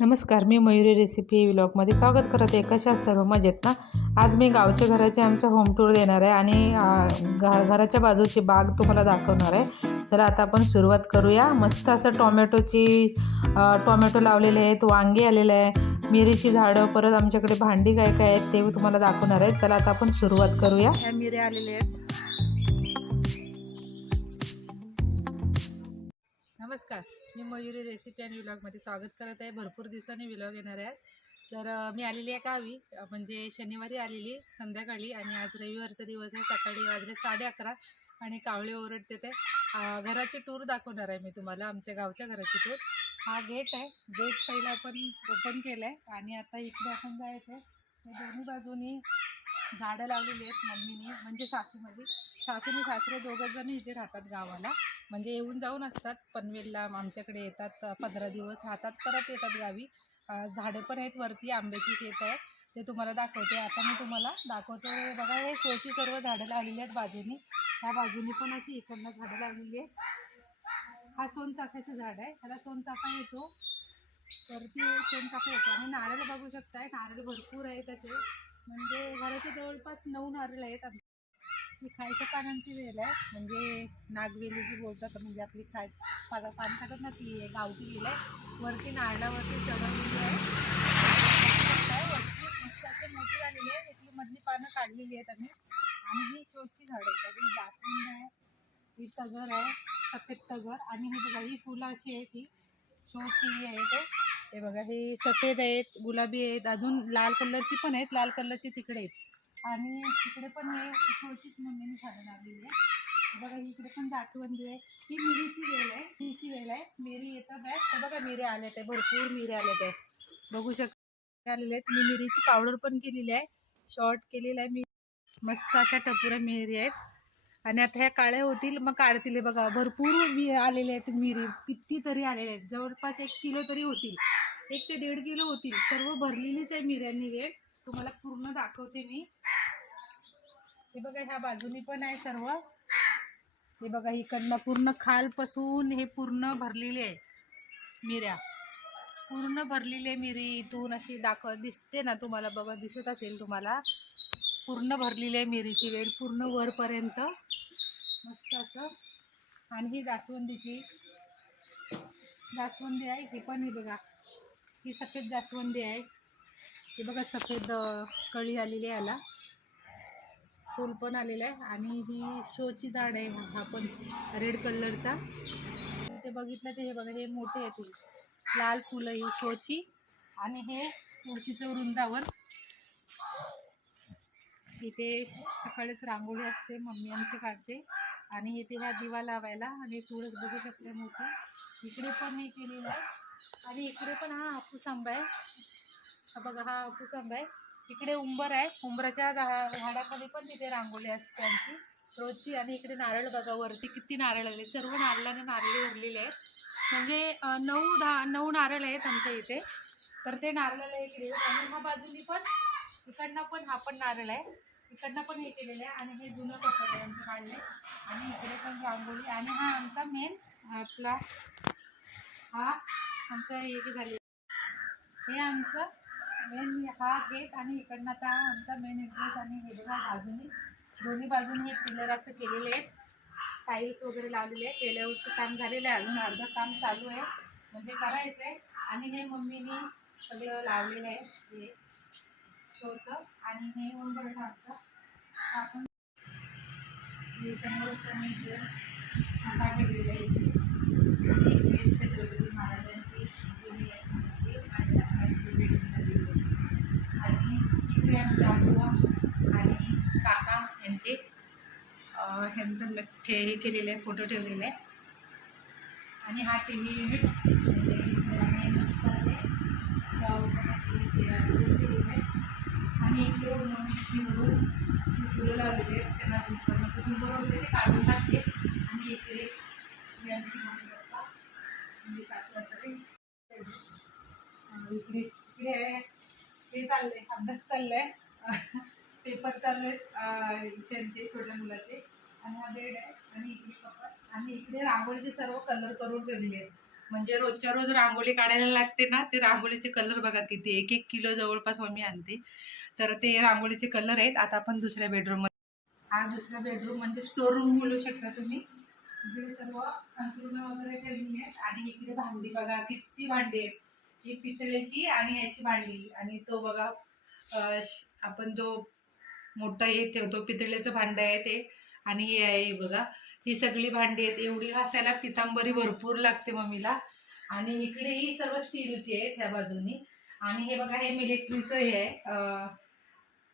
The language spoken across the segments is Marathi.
नमस्कार मी मयुरी रेसिपी व्लॉगमध्ये स्वागत करत आहे. कशा सर्व? मजेत ना? आज मी गावच्या घराचे आमच्या होम टूर देणार आहे आणि घराच्या बाजूची बाग तुम्हाला दाखवणार आहे. चला आता आपण सुरुवात करूया. मस्त असं टोमॅटोची टोमॅटो लावलेले आहेत वांगे आलेले आहे मिरीची झाडं परत आमच्याकडे भांडी काय काय आहेत ते तुम्हाला दाखवणार आहे. चला आता आपण सुरुवात करूया. मिऱ्या आलेल्या आहेत. नमस्कार. मी मयुरी रेसिपी आणि व्लॉगमध्ये स्वागत करत आहे. भरपूर दिवसांनी व्लॉग येणार आहे. तर मी आलेली आहे गावी म्हणजे शनिवारी आलेली संध्याकाळी आणि आज रविवारचा दिवस आहे. सकाळी वाजले साडे अकरा आणि कावळे ओरडते ते घराची टूर दाखवणार आहे मी तुम्हाला आमच्या गावच्या घराची टूर हा गेट आहे. गेट पहिला आपण ओपन केला आहे आणि आता इकडे आपण जायचं आहे दोन्ही बाजूनी झाडं लावलेली आहेत मम्मीनी म्हणजे सासूमध्ये. सासूनी सासरे दोघं जण इथे राहतात गावाला. म्हणजे येऊन जाऊन असतात पनवेलला आमच्याकडे येतात पंधरा दिवस राहतात परत येतात गावी. झाडं पण आहेत वरती आंब्याची शेत आहे. ते तुम्हाला दाखवते. आता मी तुम्हाला दाखवते. बघा हे शोची सर्व झाडं लावलेली आहेत बाजूनी. ह्या बाजूनी पण अशी इकडनं झाडं लावलेली आहेत. हा सोनचाफ्याचं झाड आहे. ह्याला सोनचाफा येतो. तर ती सोनचाफा येतो. आणि नारळ बघू शकताय. नारळ भरपूर आहे त्याचे. म्हणजे घराच्या जवळपास नऊ नारळ आहेत आम- ही खायच्या पानांची वेल आहे. म्हणजे नागवेली जी बोलतात म्हणजे आपली खाय पाला पान खातात ना ती आहे गावठी वेल आहे. वरती नारळावरती चढवलेली आहे. वरती मस्त असे मोठी झालेली आहे इथली मधली पानं काढलेली आहेत आम्ही. आणि ही शोची झाडं आहेत. ही जास्वंद आहे ही तगर आहे सफेद तगर. आणि ही बघा ही फुलं अशी आहे ती शोची आहे ते. हे बघा हे सफेद आहेत गुलाबी आहेत अजून लाल कलरची पण आहेत लाल कलरची तिकडे आहेत. आणि तिकडे पण हे थोडीच मम्मीने झाडं लागलेली आहे बघा इकडे पण जास्वंदी आहे. ही मिरीची वेल आहे हिची वेल आहे. मिरी येतात आहे बघा मिरी आल्यात आहे भरपूर मिरी आल्यात आहे बघू शकता आलेले आहेत. मी मिरीची पावडर पण केलेली आहे. शॉर्ट केलेलं आहे मी. मस्त अशा टपुऱ्या मिरी आहेत. आणि आता ह्या काळ्या होतील मग काढतील. बघा भरपूर आलेले आहेत मिरी कितीतरी आलेले आहेत. जवळपास एक किलो तरी होतील. एक ते दीड किलो होतील. सर्व भरलेलीच आहे मिऱ्यांनी वेळ. तुम्हाला पूर्ण दाखवते मी. हे बघा ह्या बाजूनी पण आहे सर्व. हे बघा इकडनं पूर्ण खालपासून हे पूर्ण भरलेले आहे मिऱ्या. पूर्ण भरलेली आहे मिरी. इथून अशी दाखव दिसते ना तुम्हाला? बघा दिसत असेल तुम्हाला. पूर्ण भरलेली आहे मिरीची वेळ. पूर्ण वरपर्यंत. मस्त असं. आणि ही जास्वंदीची. जास्वंदी आहे ही पण ही बघा. ही सफेद जास्वंदी आहे. ही बघा सफेद कळी आलेली आहे याला. फूल पण आलेलं आहे. आणि ही शोची झाड आहे हा पण रेड कलरचा. ते बघितलं ते हे बघा हे मोठे आहेत हे. लाल फुलं ही शोची. आणि हे तुळशीचं वृंदावन. इथे सकाळीच रांगोळी असते मम्मी आमची काढते. आणि इथे ह्या दिवा लावायला आणि सूरज बघू शकते मोठी. इकडे पण हे केलेलं आहे. आणि इकडे पण हा हापूस आंबा आहे. हा बघा हा हापूस आंबा आहे. इकडे उंबर आहे. उंबराच्या झा झाडाखाली पण तिथे रांगोळी असते आमची रोजची. आणि इकडे नारळ बघा वरती किती नारळ आले सर्व नारळाने नारळे उरलेले आहेत. म्हणजे नऊ दहा नऊ नारळ आहेत आमच्या इथे. तर ते नारळाला इकडे आणि हा बाजूनी पण इकडनं पण हा पण नारळ आहे. इकडनं पण हे केलेलं आहे आणि हे जुनं कसं आमचं काढले आणि इकडे पण रांगोळी. आणि हा आमचा मेन आपला हा आमचं हे झाले हे आमचं मेन हा गेट आणि इकडनं आता आमचा मेन एड्रेस आणि हे बघा बाजूनी. दोन्ही बाजूनी हे पिलर असं केलेले आहेत. टाईल्स वगैरे लावलेले आहेत. गेल्या वर्षी काम झालेलं आहे. अजून अर्धं काम चालू आहे. म्हणजे करायचं आहे आणि हे मम्मीने सगळं लावलेलं आहे. हे शोचं आणि हे उंबरठा असतं. आपण हे समोरच मी आहे आणि छत्रपती महाराजांची जुनी अशी मूर्ती आणि आणि इकडे आमचे आजोबा आणि काका यांचे ह्यांचं नक्की हे केलेलं आहे फोटो ठेवलेले. आहे आणि हा टी व्ही युनिट म्हणजे आणि मस्त असे गाव पण असे इथे ठेवलेले आहेत. आणि इकडे मम्मीवरून ती फुलं लावलेली आहेत त्यांना झुंबर झुंबर होते ते काढून टाकते आणि इकडे यांची मम्मी पप्पा म्हणजे सासू सासरे इकडे इकडे हे चाललंय अभ्यास चाललाय पेपर चालू आहेत अं, त्यांचे छोट्या मुलाचे आणि हा बेड आहे आणि इकडे पप्पा आणि इकडे रांगोळीचे सर्व कलर करून ठेवलेले आहेत म्हणजे रोजच्या रोज रांगोळी काढायला लागते ना ते रांगोळीचे कलर बघा किती. एक एक किलो जवळपास मम्मी आणते. तर ते रांगोळीचे कलर आहेत. आता आपण दुसऱ्या बेडरूम हा दुसरा बेडरूम म्हणजे स्टोर रूम बोलू शकता तुम्ही. इकडे सर्व अंतरुणं वगैरे ठेवलेली आहेत. आणि इकडे भांडी बघा किती भांडी आहेत. ही पितळेची आणि याची भांडी. आणि तो बघा श- आपण जो मोठा हे ठेवतो पितळेचं भांडं आहे ते. आणि हे आहे बघा. ही सगळी भांडी आहेत. एवढी घासायला पितांबरी भरपूर लागते मम्मीला. आणि इकडे ही सर्व स्टीलची आहेत ह्या बाजूनी. आणि हे बघा हे मिलिटरीचं हे आहे.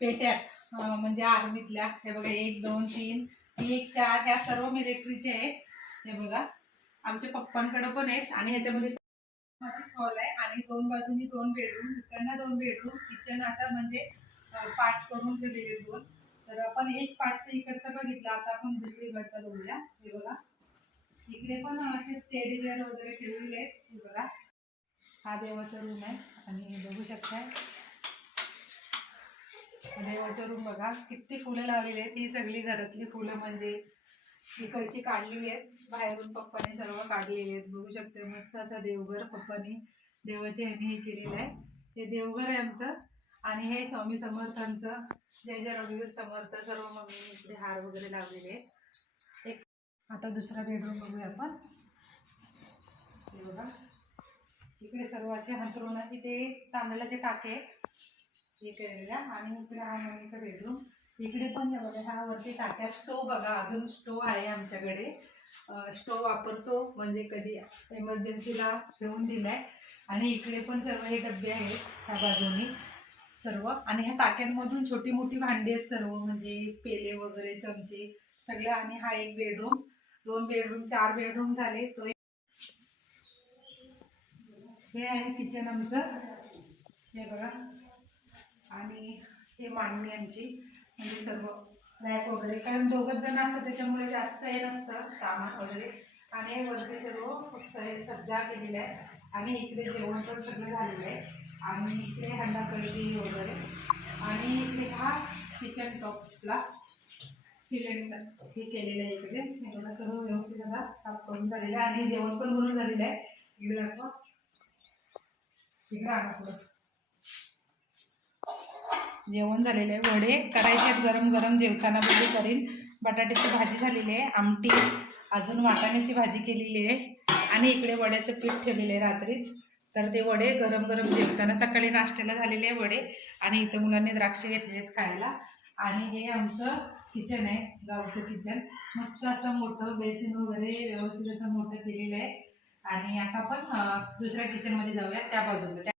पेट्यात म्हणजे आर्मीतल्या. हे बघा एक दोन तीन एक चार ह्या सर्व मिलिटरीचे आहेत. हे बघा आमच्या पप्पांकडे पण आहेत. आणि ह्याच्यामध्ये हॉल आहे. आणि दोन बाजूनी दोन बेडरूम इकडनं दोन बेडरूम किचन असा म्हणजे पाठ करून ठेवलेले दोन. तर आपण एक पाठ तर इकडचा बघितला आता आपण दुसरीकडचा बघूया हे बघा. इकडे पण असे टेडीवेअर वगैरे ठेवलेले आहेत हे बघा. हा देवाचा रूम आहे आणि बघू शकताय. देवाचा रूम बघा किती फुलं लावलेली आहेत ही सगळी घरातली फुलं म्हणजे इकडची काढलेली आहेत. बाहेरून पप्पाने सर्व काढलेली आहेत. बघू शकते मस्त असा देवघर पप्पाने देवाचे ह्याने हे केलेलं आहे. हे देवघर आहे आमचं. आणि हे स्वामी समर्थांचं जय जय रघुवीर समर्थ सर्व मम्मीने इकडे हार वगैरे लावलेले आहेत. एक आता दुसरा बेडरूम बघूया आपण. हे बघा. इकडे सर्व असे हंतरून इथे तांदळाचे टाके आहेत. हे केलेल्या. आणि इकडे हा मम्मीचा बेडरूम इकडे पण हे बघा ह्या वरती टाक्या. स्टोव बघा अजून स्टोव आहे आमच्याकडे. स्टोव वापरतो. म्हणजे कधी एमर्जन्सीला ठेवून दिलाय. आणि इकडे पण सर्व हे डबे आहेत ह्या बाजूनी. सर्व. आणि ह्या टाक्यांमधून छोटी मोठी भांडी आहेत सर्व म्हणजे पेले वगैरे चमचे सगळे. आणि हा एक बेडरूम दोन बेडरूम चार बेडरूम झाले. तो हे आहे किचन आमचं. हे बघा. आणि हे मांडणी आमची. म्हणजे सर्व रॅक वगैरे. कारण दोघं जण असतं त्याच्यामुळे जास्त हे नसतं सामान वगैरे. आणि वरती सर्व सज्जा केलेल्या आहे. आणि इकडे जेवण पण सगळं झालेलं आहे. आणि इकडे हंडा कळशी वगैरे. आणि इकडे हा किचन टॉपला सिलेंडर हे केलेलं आहे इकडे. हे बघा सर्व व्यवस्थित आता साफ करून झालेलं आहे. आणि जेवण पण बनून झालेलं आहे. इकडे दाखवा. इकडे आणा जेवण झालेलं आहे. वडे करायचे गरम गरम. जेवताना बघू करीन. बटाट्याची भाजी झालेली आहे. आमटी. अजून वाटाण्याची भाजी केलेली आहे. आणि इकडे वड्याचं पीठ ठेवलेलं आहे रात्रीच. तर ते वडे गरम गरम जेवताना सकाळी नाश्त्याला झालेले आहे वडे आणि इथं मुलांनी द्राक्ष घेतले आहेत खायला. आणि हे आमचं किचन आहे गावचं किचन मस्त असं मोठं बेसिन वगैरे व्यवस्थित असं मोठं केलेलं आहे. आणि आता आपण दुसऱ्या किचनमध्ये जाऊया त्या बाजूला. त्या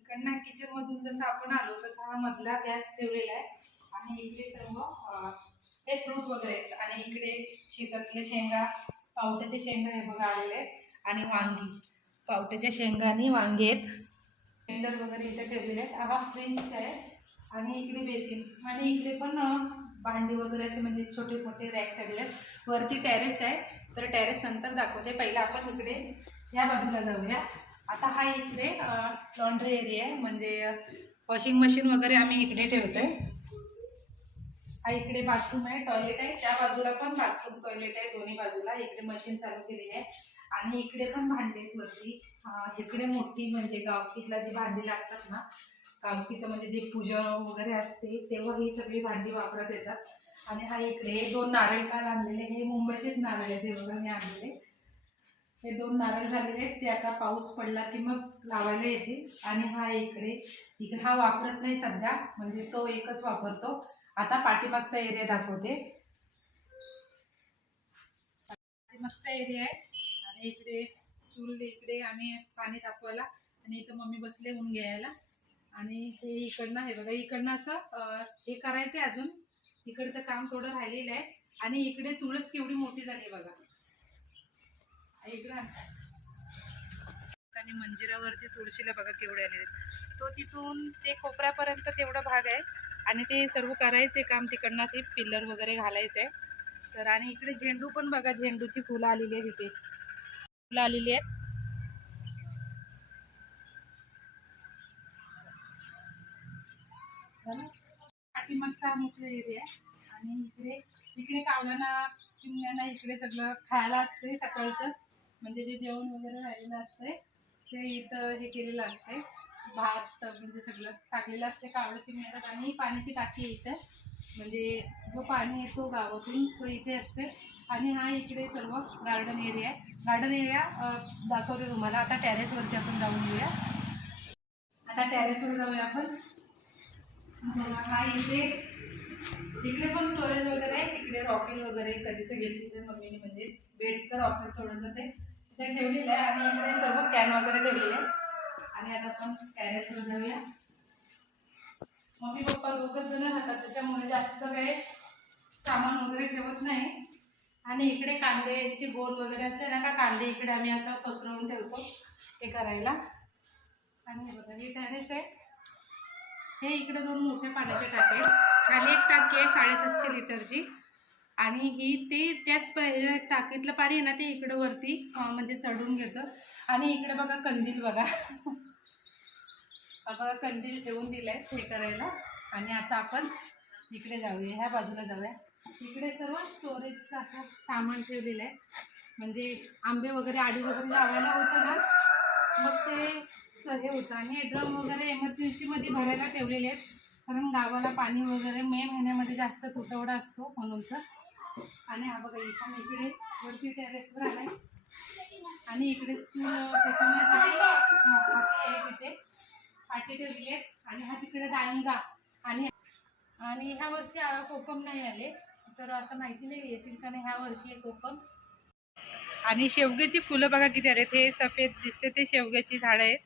इकडनं किचनमधून जसं आपण आलो तसा हा मधला गॅस ठेवलेला आहे. आणि इकडे सर्व हे फ्रूट वगैरे आहेत. आणि इकडे शेतातले शेंगा पावट्याचे शेंगा हे बघा आलेले आहेत. आणि वांगी. पावट्याच्या शेंगाने वांगे आहेत सिलेंडर वगैरे इथे ठेवलेले आहेत. हा फ्रीज आहे. आणि इकडे बेसिन आणि इकडे पण भांडी वगैरे असे म्हणजे छोटे मोठे रॅक ठेवले आहेत. वरती टेरेस आहे. तर टेरेस नंतर दाखवते. पहिला आपण इकडे ह्या बाजूला जाऊया. आता हा इकडे लॉन्ड्री एरिया आहे. म्हणजे वॉशिंग मशीन वगैरे आम्ही इकडे ठेवतोय. हा इकडे बाथरूम आहे. टॉयलेट आहे. त्या बाजूला पण बाथरूम टॉयलेट आहे. दोन्ही बाजूला इकडे मशीन चालू केलेली आहे. आणि इकडे पण म्हणजे भांडे आहेत वरती इकडे मोठी म्हणजे गावकीला जी भांडी लागतात ना गावकीचं म्हणजे जे पूजा वगैरे असते तेव्हा ही सगळी भांडी वापरत येतात. आणि हा इकडे हे दोन नारळ काल आणलेले हे मुंबईचेच नारळ आहेत हे बघा मी आणलेले. हे दोन नारळ झालेले आहेत ते आता पाऊस पडला की मग लावायला येते आणि हा इकडे इकडे हा वापरत नाही सध्या म्हणजे तो एकच वापरतो. आता पाठीमागचा एरिया दाखवते. पाठीमागचा एरिया आहे. आणि इकडे चूल इकडे आम्ही पाणी तापवायला आणि इथं मम्मी बसले ऊन घ्यायला. आणि हे इकडनं हे बघा इकडनं असं हे करायचं आहे अजून. इकडचं काम थोडं राहिलेलं आहे. आणि इकडे तुळस केवढी मोठी झाली आहे बघा. इकडं आणि. मंदिरावरती तुळशीला बघा केवढे आलेले आहेत. तो तिथून ते कोपऱ्यापर्यंत तेवढा भाग आहे. आणि ते सर्व करायचे काम तिकडनं असे पिल्लर वगैरे घालायचं आहे तर आणि इकडे झेंडू पण बघा झेंडूची फुलं आलेली आहे तिथे फुलं आलेली आहेत. झालं? पाठीमागचा हा एरिया आहे. आणि इकडे इकडे कावळ्यांना चिमण्यांना इकडे सगळं खायला असते सकाळचं. म्हणजे जे जेवण वगैरे राहिलेलं असते ते इथं हे केलेलं असते भात म्हणजे सगळं टाकलेलं असते कावळ्याची चिमण्यात आणि पाण्याची टाकी इथं. म्हणजे जो पाणी येतो गावातून तो इथे असते आणि हा इकडे सर्व गार्डन एरिया आहे. गार्डन एरिया दाखवते तुम्हाला. आता टेरेसवरती आपण जाऊन येऊया. आता टेरेसवर जाऊया आपण. हा इथे इकडे पण स्टोरेज वगैरे आहे. इकडे रॉकिंग वगैरे कधीच घेतलेलं मम्मीने म्हणजे. बेड तर ऑफिस थोडंसं ते ते ठेवलेलं आहे. आणि इकडे सर्व कॅन वगैरे ठेवलेले आहे. आणि आता आपण टेरेसवर जाऊया. मम्मी पप्पा दोघंच जण राहतात त्याच्यामुळे जास्त काही सामान वगैरे ठेवत नाही. आणि इकडे कांद्याची बोल वगैरे असते ना का कांदे इकडे आम्ही असं पसरवून ठेवतो हे करायला. आणि बघा हे टेरेस आहे. हे इकडे दोन मोठे पाण्याचे टाके खाली एक टाकी आहे साडेसातशे लिटरची. आणि ही ते त्याच प- टाकीतलं पाणी आहे ना ते इकडं वरती म्हणजे चढून घेतं. आणि इकडे बघा कंदील बघा. बघा कंदील ठेवून दिलाय हे करायला. आणि आता आपण इकडे जाऊया ह्या बाजूला जाऊया. इकडे सर्व स्टोरेजचं असं सामान ठेवलेलं आहे. म्हणजे आंबे वगैरे आडी वगैरे लावायला होतं ना? मग ते हे होतं. आणि ड्रम वगैरे एमर्जन्सीमध्ये भरायला ठेवलेले आहेत. कारण गावाला पाणी वगैरे मे महिन्यामध्ये जास्त तुटवडा असतो म्हणून तर. आणि हा बघा इथून इकडे वरती टेरेसवर आलाय. आणि इकडे चूल पेटवण्यासाठी तिथे पाठी ठेवली आहेत आणि हा तिकडे डाळिंगा आणि आणि ह्या वर्षी कोकम नाही आले. तर आता माहिती नाही येतील का नाही ह्या वर्षी आहे कोकम. आणि शेवग्याची फुलं बघा किती आहेत हे सफेद दिसते ते शेवग्याची झाडं आहेत.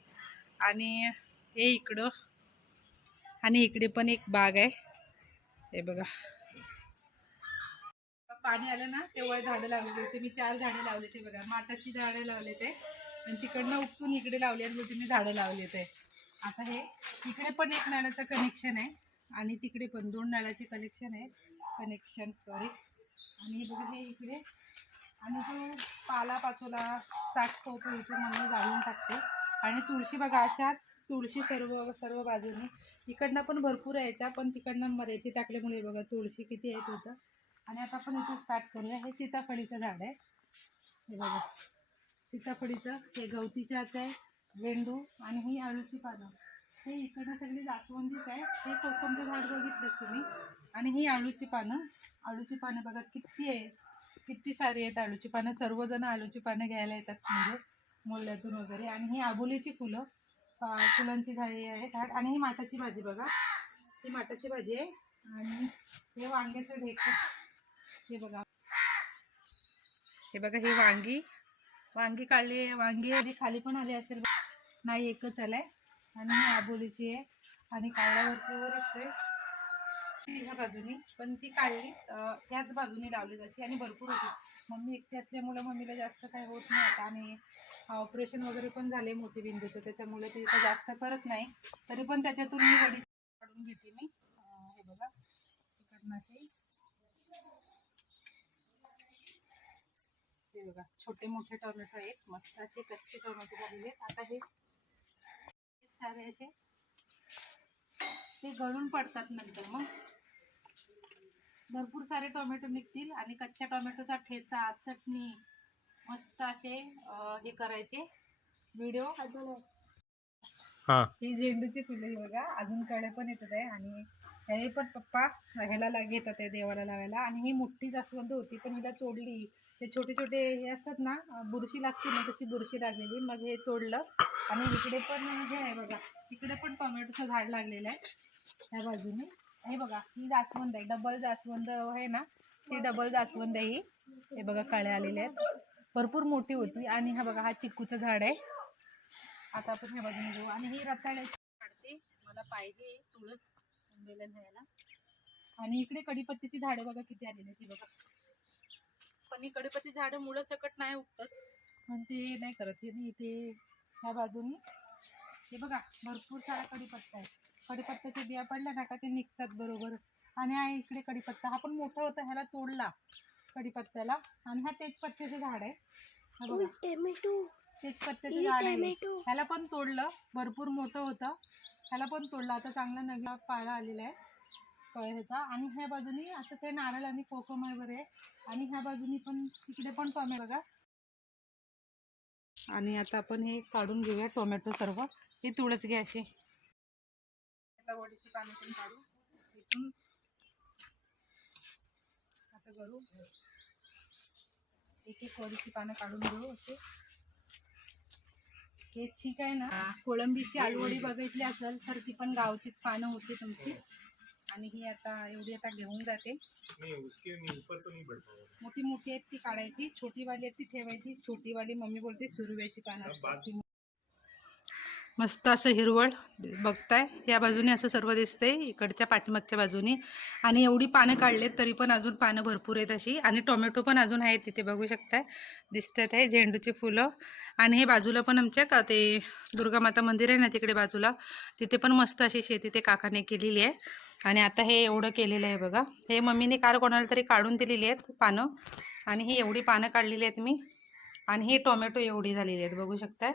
आणि हे इकडं. आणि इकडे पण एक बाग आहे. हे बघा. पाणी आलं ना तेव्हा झाडं लावलेली होती. मी चार झाडे लावले ते बघा. माताची झाडं लावले ते. आणि तिकडनं उपटून इकडे लावले आणि मी झाडं लावले ते. आता हे इकडे पण एक नळाचं कनेक्शन आहे. आणि तिकडे पण दोन नळाचे कनेक्शन आहे. कनेक्शन सॉरी आणि हे बघा हे इकडे. आणि जो पाला पाचोला साठतो तो इथे मम्मी जाळून टाकते. आणि तुळशी बघा अशाच तुळशी सर्व सर्व बाजूने. इकडनं पण भरपूर यायचा पण तिकडनं मरेची टाकल्यामुळे बघा तुळशी किती येत होतं आणि आता आपण इथे स्टार्ट करूया. हे सीताफळीचं झाड आहे. हे बघा. सीताफळीचं हे गवतीच्याच आहे. झेंडू आणि ही आळूची पानं. हे इकडनं सगळी जास्वंदीच आहे. हे कोकमचं झाड बघितलंच तुम्ही? आणि ही आळूची पानं. आळूची पानं बघा किती आहे किती सारी आहेत आळूची पानं. सर्वजण आळूची पानं घ्यायला येतात म्हणजे मोल्यातून वगैरे. आणि ही आबोलीची फुलं फुलांची झाडी आहे झाड आणि ही माठाची भाजी बघा. ही माठाची भाजी आहे. आणि हे वांग्याचं ढेक हे बघा. हे बघा हे वांगी. वांगी काढली वांगी आधी खाली पण आली असेल. नाही एकच आलाय. आणि ही आबोलीची आहे. आणि काढल्यावर वर असते ह्या बाजूनी. पण ती काढली. त्याच ह्याच बाजूनी लावली तशी आणि भरपूर होती. मम्मी एकटी असल्यामुळं मम्मीला जास्त काय होत नाही आता. आणि ऑपरेशन वगैरे पण झाले मोती बिंदूचं. त्याच्यामुळे ती तर जास्त करत नाही. तरी पण त्याच्यातून मी वडी काढून घेते मी. हे बघा. तिकडनं अशी. हे बघा छोटे मोठे टोमॅटो आहेत मस्त असे कच्चे टोमॅटो झालेले आहेत. आता हे सारे असे ते गळून पडतात नंतर मग. भरपूर सारे टोमॅटो निघतील आणि कच्च्या टोमॅटोचा ठेचा चटणी मस्त असे हे करायचे. व्हिडिओ. हा. ही झेंडूची फुलं ही बघा अजून कडे पण येतात आहे आणि हे पण पप्पा ह्याला घेतात आहे देवाला लावायला. आणि ही मोठी जास्वंद होती पण हिला तोडली. हे छोटे छोटे हे असतात ना बुरशी लागते ना तशी बुरशी लागलेली. मग हे तोडलं. आणि इकडे पण हे आहे बघा इकडे पण टोमॅटोचं झाड लागलेलं आहे. ह्या बाजूने. हे बघा ही जास्वंद आहे. डबल जास्वंद आहे ना ती डबल जास्वंद आहे ही. हे बघा काळे आलेले आहेत. भरपूर मोठी होती. आणि हा बघा हा चिक्कूचं झाड आहे. आता आपण ह्या बाजूने घेऊ आणि ही रताळ्याची काढते. मला पाहिजे तुळस न्यायला. आणि इकडे कडीपत्तीची झाडं बघा किती आलेली आहे बघा. पण ही कडीपत्ती झाडं मुळं सकट नाही उगतात पण ते नाही करत. हे नाही इथे ह्या बाजूनी. हे बघा भरपूर सारा कडीपत्ता आहे कडीपत्त्याच्या बिया पडल्या ना का ते निघतात बरोबर. आणि हा इकडे कडीपत्ता हा पण मोठा होता ह्याला तोडला कडीपत्त्याला आणि हा तेजपत्त्याचं झाड आहे. हा बघा. तेजपत्त्याचं झाड आहे. ह्याला पण तोडलं. भरपूर मोठं होतं. ह्याला पण तोडलं. आता चांगला नवीन पाला आलेला आहे. ह्याचा. आणि ह्या बाजूनी असं ते नारळ आणि कोकम वगैरे आणि ह्या बाजूनी पण तिकडे पण टोमॅटो बघा. आणि आता आपण हे काढून घेऊया टोमॅटो सर्व. ही तुळस घ्या अशी. वडीची पाणी पण काढू. इथून असं करू. एक एक वडीची पानं काढून घेऊ असे हे ठीक आहे ना? कोळंबीची आलूवडी बघितली असेल तर ती पण गावचीच पानं होती तुमची. आणि ही आता एवढी आता घेऊन जाते. नहीं उसके ऊपर तो नहीं बढ़ पाएगा मोठी मोठी आहेत ती काढायची. छोटी वाली आहेत ती ठेवायची. छोटी वाली मम्मी बोलते सुरव्याची पानं. मस्त असं हिरवळ बघताय. या बाजूने असं सर्व दिसतंय. इकडच्या पाठीमागच्या बाजूनी. आणि एवढी पानं काढलेत तरी पण अजून पानं भरपूर आहेत अशी. आणि टोमॅटो पण अजून आहेत तिथे बघू शकताय. दिसतात आहे झेंडूची फुलं. आणि हे बाजूला पण आमच्या का ते दुर्गामाता मंदिर आहे ना तिकडे बाजूला. तिथे पण मस्त अशी शेती ते काकाने केलेली आहे. आणि आता हे एवढं केलेलं आहे बघा. हे मम्मीने काल कोणाला तरी काढून दिलेली आहेत पानं. आणि ही एवढी पानं काढलेली आहेत मी. आणि ही टोमॅटो एवढी झालेली आहेत. बघू शकताय.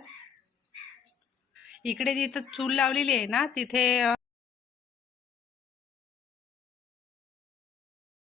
इकडे जिथं चूल लावलेली आहे ना तिथे